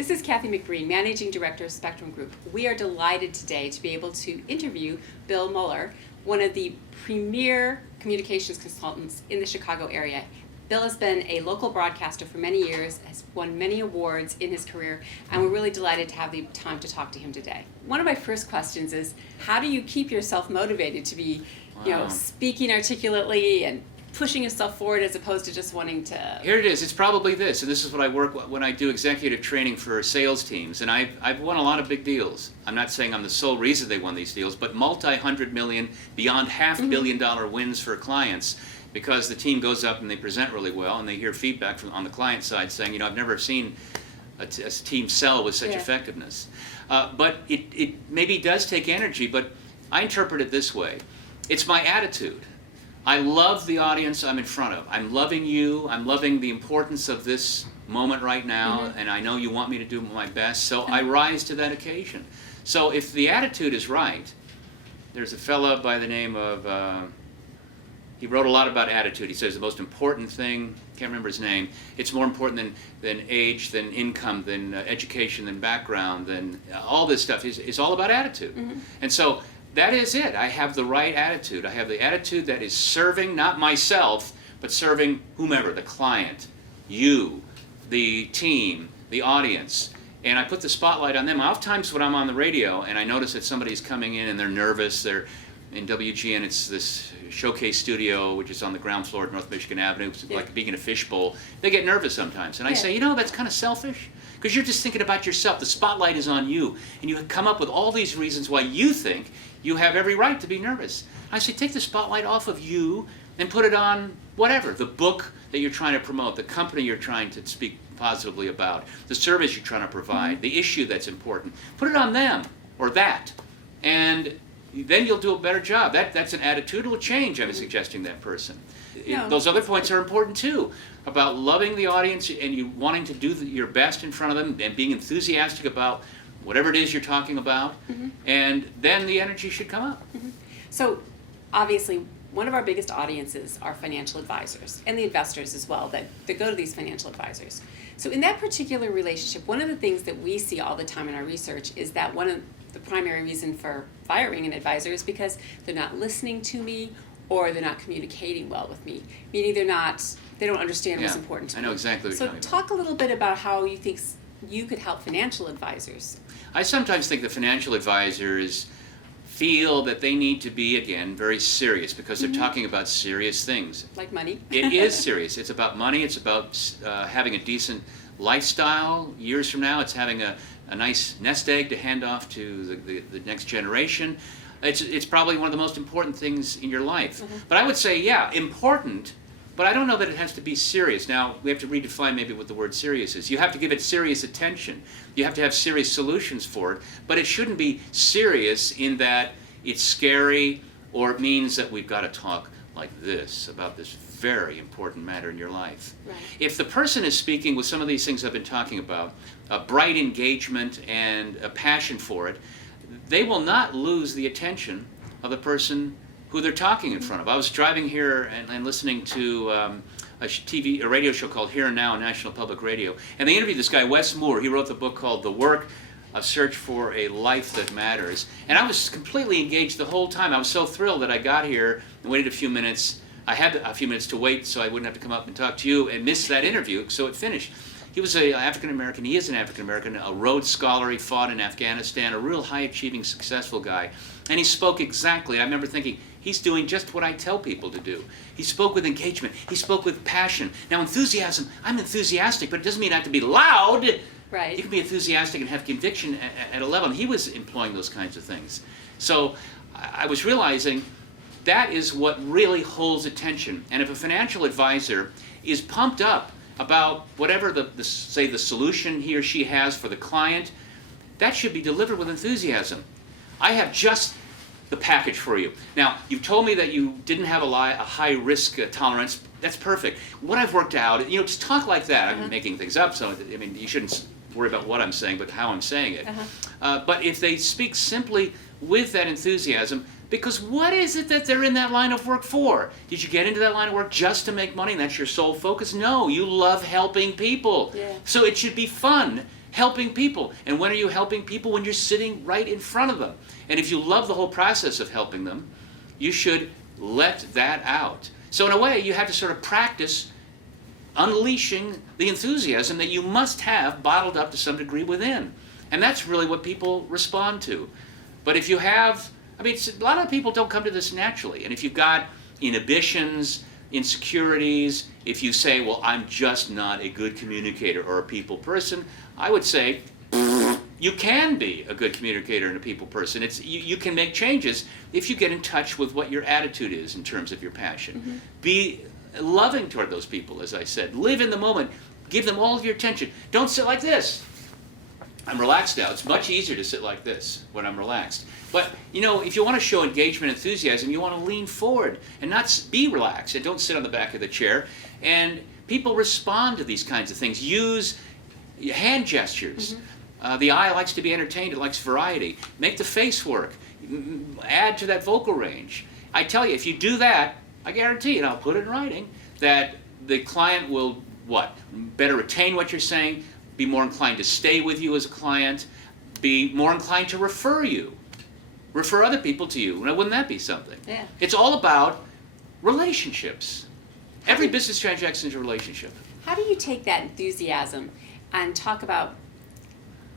This is Kathy McBreen, Managing Director of Spectrum Group. We are delighted today to be able to interview Bill Moller, one of the premier communications consultants in the Chicago area. Bill has been a local broadcaster for many years, has won many awards in his career, and we're really delighted to have the time to talk to him today. One of my first questions is, how do you keep yourself motivated to be, speaking articulately and pushing yourself forward as opposed to just wanting to... Here it is. It's probably this, and this is what I work when I do executive training for sales teams, and I've won a lot of big deals. I'm not saying I'm the sole reason they won these deals, but multi-hundred million, beyond half-billion-dollar wins for clients, because the team goes up and they present really well, and they hear feedback from on the client side saying, I've never seen a team sell with such effectiveness. But it maybe does take energy, but I interpret it this way. It's my attitude. I love the audience I'm in front of. I'm loving you. I'm loving the importance of this moment right now, and I know you want me to do my best, so I rise to that occasion. So if the attitude is right, there's a fella by the name of, he wrote a lot about attitude. He says the most important thing, can't remember his name, it's more important than age, than income, than education, than background, than all this stuff. It's all about attitude. And so that is it. I have the right attitude. I have the attitude that is serving, not myself, but serving whomever, the client, you, the team, the audience. And I put the spotlight on them. Oftentimes when I'm on the radio and I notice that somebody's coming in and they're nervous, they're in WGN, it's this showcase studio, which is on the ground floor at North Michigan Avenue, it's like being in a fishbowl. They get nervous sometimes. And I say, that's kind of selfish. Because you're just thinking about yourself. The spotlight is on you. And you come up with all these reasons why you think you have every right to be nervous. I say, take the spotlight off of you and put it on whatever, the book that you're trying to promote, the company you're trying to speak positively about, the service you're trying to provide, the issue that's important. Put it on them or that. And then you'll do a better job. That's an attitudinal change I'm suggesting that person. Those other points are important too, about loving the audience and you wanting to do your best in front of them and being enthusiastic about whatever it is you're talking about, and then the energy should come up. So obviously one of our biggest audiences are financial advisors and the investors as well that go to these financial advisors. So in that particular relationship, one of the things that we see all the time in our research is that one of the primary reason for firing an advisor is because they're not listening to me or they're not communicating well with me, meaning they don't understand what's important to me. I know exactly what you're talking about. So talk a little bit about how you think you could help financial advisors. I sometimes think the financial advisors feel that they need to be, again, very serious because they're talking about serious things. Like money. It is serious. It's about money. It's about having a decent lifestyle. Years from now, it's having a nice nest egg to hand off to the next generation. It's probably one of the most important things in your life. But I would say, important, but I don't know that it has to be serious. Now, we have to redefine maybe what the word serious is. You have to give it serious attention. You have to have serious solutions for it, but it shouldn't be serious in that it's scary or it means that we've got to talk like this about this very important matter in your life. Right. If the person is speaking with some of these things I've been talking about, a bright engagement and a passion for it, they will not lose the attention of the person who they're talking in front of. I was driving here and listening to a radio show called Here and Now on National Public Radio, and they interviewed this guy, Wes Moore. He wrote the book called The Work, A Search for a Life That Matters. And I was completely engaged the whole time. I was so thrilled that I got here and waited a few minutes. I had a few minutes to wait so I wouldn't have to come up and talk to you and miss that interview, so it finished. He was an African-American, he is an African-American, a Rhodes Scholar, he fought in Afghanistan, a real high-achieving, successful guy. And he spoke exactly, I remember thinking, he's doing just what I tell people to do. He spoke with engagement, he spoke with passion. Now enthusiasm, I'm enthusiastic, but it doesn't mean I have to be loud. Right. You can be enthusiastic and have conviction at a level, and he was employing those kinds of things. So I was realizing that is what really holds attention. And if a financial advisor is pumped up about whatever say the solution he or she has for the client, that should be delivered with enthusiasm. I have just the package for you. Now, you've told me that you didn't have a high risk tolerance. That's perfect. What I've worked out, just talk like that. I'm making things up, so you shouldn't worry about what I'm saying, but how I'm saying it. But if they speak simply with that enthusiasm, because what is it that they're in that line of work for? Did you get into that line of work just to make money and that's your sole focus? No, you love helping people. Yeah. So it should be fun helping people. And when are you helping people? When you're sitting right in front of them. And if you love the whole process of helping them, you should let that out. So in a way, you have to sort of practice unleashing the enthusiasm that you must have bottled up to some degree within. And that's really what people respond to. But if you have, a lot of people don't come to this naturally. And if you've got inhibitions, insecurities, if you say, well, I'm just not a good communicator or a people person, I would say, you can be a good communicator and a people person. You can make changes if you get in touch with what your attitude is in terms of your passion. Be loving toward those people, as I said. Live in the moment. Give them all of your attention. Don't sit like this. I'm relaxed now. It's much easier to sit like this when I'm relaxed. But, if you want to show engagement, enthusiasm, you want to lean forward and not be relaxed. And don't sit on the back of the chair. And people respond to these kinds of things. Use hand gestures. The eye likes to be entertained. It likes variety. Make the face work. Add to that vocal range. I tell you, if you do that, I guarantee, and I'll put it in writing, that the client will, better retain what you're saying, be more inclined to stay with you as a client, be more inclined to refer other people to you. Now, wouldn't that be something? Yeah. It's all about relationships. Every business transaction is a relationship. How do you take that enthusiasm and talk about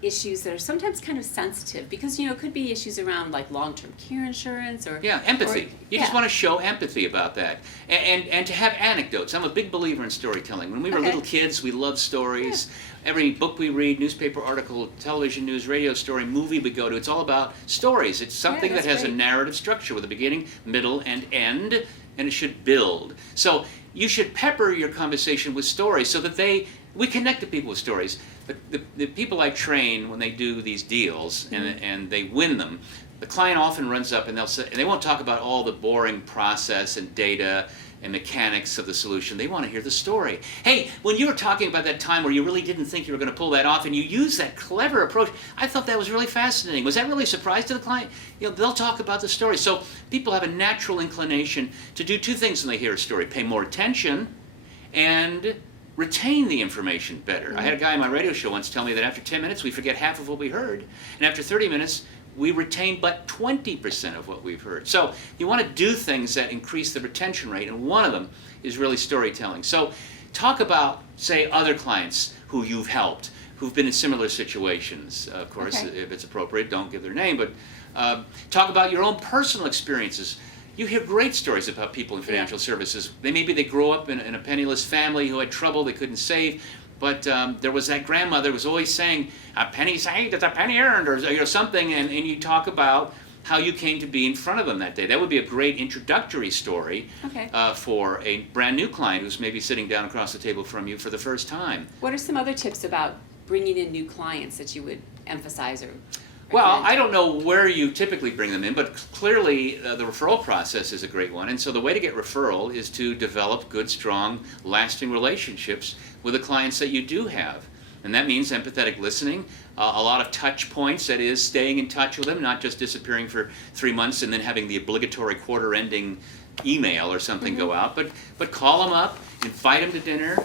issues that are sometimes kind of sensitive? Because, it could be issues around like long-term care insurance or... Yeah, empathy. You just want to show empathy about that. And to have anecdotes. I'm a big believer in storytelling. When we were little kids, we loved stories. Yeah. Every book we read, newspaper article, television news, radio story, movie we go to, it's all about stories. It's something that has a narrative structure with a beginning, middle, and end, and it should build. So you should pepper your conversation with stories so that we connect to people with stories. The people I train, when they do these deals and they win them, the client often runs up and they won't talk about all the boring process and data and mechanics of the solution. They want to hear the story. Hey, when you were talking about that time where you really didn't think you were going to pull that off and you used that clever approach, I thought that was really fascinating. Was that really a surprise to the client? They'll talk about the story. So people have a natural inclination to do two things when they hear a story: pay more attention and retain the information better. I had a guy on my radio show once tell me that after 10 minutes we forget half of what we heard, and after 30 minutes we retain but 20% of what we've heard. So you want to do things that increase the retention rate, and one of them is really storytelling. So talk about, say, other clients who you've helped, who've been in similar situations. Of course, if it's appropriate, don't give their name, but talk about your own personal experiences. You hear great stories about people in financial services. Maybe they grew up in a penniless family who had trouble, they couldn't save, but there was that grandmother who was always saying, a penny saved is a penny earned, or something, and you talk about how you came to be in front of them that day. That would be a great introductory story for a brand new client who's maybe sitting down across the table from you for the first time. What are some other tips about bringing in new clients that you would emphasize or... Well, I don't know where you typically bring them in, but clearly the referral process is a great one. And so the way to get referral is to develop good, strong, lasting relationships with the clients that you do have. And that means empathetic listening, a lot of touch points, that is, staying in touch with them, not just disappearing for 3 months and then having the obligatory quarter-ending email or something go out, but call them up, invite them to dinner,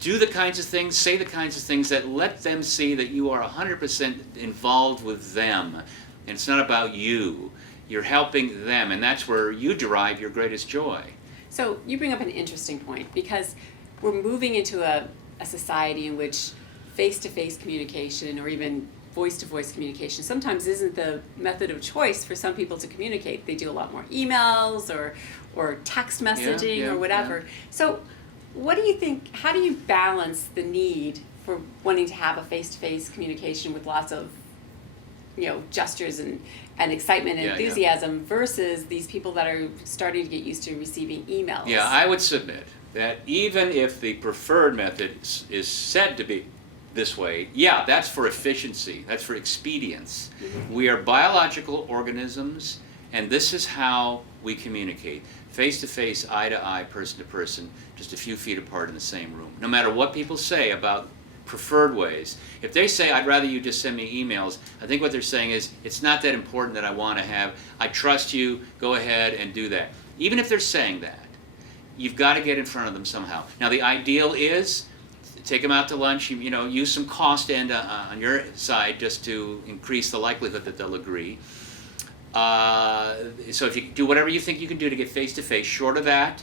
do the kinds of things, say the kinds of things that let them see that you are 100% involved with them. And it's not about you. You're helping them, and that's where you derive your greatest joy. So you bring up an interesting point, because we're moving into a society in which face-to-face communication or even voice-to-voice communication sometimes isn't the method of choice for some people to communicate. They do a lot more emails or text messaging or whatever. So what do you think, how do you balance the need for wanting to have a face-to-face communication with lots of, gestures and excitement and enthusiasm versus these people that are starting to get used to receiving emails? Yeah, I would submit that even if the preferred method is said to be this way, that's for efficiency, that's for expedience. We are biological organisms, and this is how we communicate. Face-to-face, eye-to-eye, person-to-person, just a few feet apart in the same room. No matter what people say about preferred ways. If they say, I'd rather you just send me emails, I think what they're saying is, it's not that important that I want to have. I trust you, go ahead and do that. Even if they're saying that, you've got to get in front of them somehow. Now, the ideal is take them out to lunch. You know, use some cost and on your side just to increase the likelihood that they'll agree. So if you do whatever you think you can do to get face to face, short of that,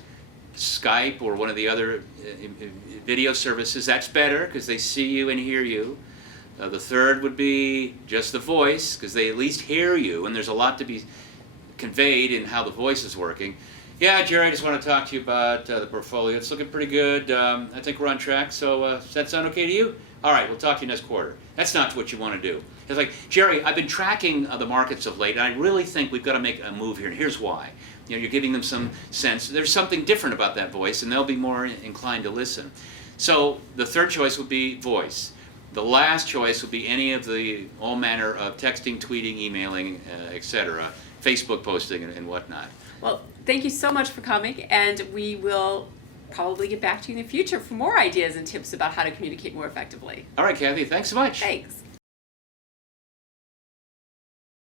Skype or one of the other video services, that's better because they see you and hear you. The third would be just the voice because they at least hear you, and there's a lot to be conveyed in how the voice is working. Yeah, Jerry, I just want to talk to you about the portfolio. It's looking pretty good. I think we're on track. So does that sound okay to you? All right, we'll talk to you next quarter. That's not what you want to do. It's like, Jerry, I've been tracking the markets of late, and I really think we've got to make a move here, and here's why. You know, you're giving them some sense. There's something different about that voice, and they'll be more inclined to listen. So the third choice would be voice. The last choice would be any of the all manner of texting, tweeting, emailing, etc., Facebook posting, and whatnot. Well, thank you so much for coming, and we will probably get back to you in the future for more ideas and tips about how to communicate more effectively. All right, Kathy, thanks so much. Thanks.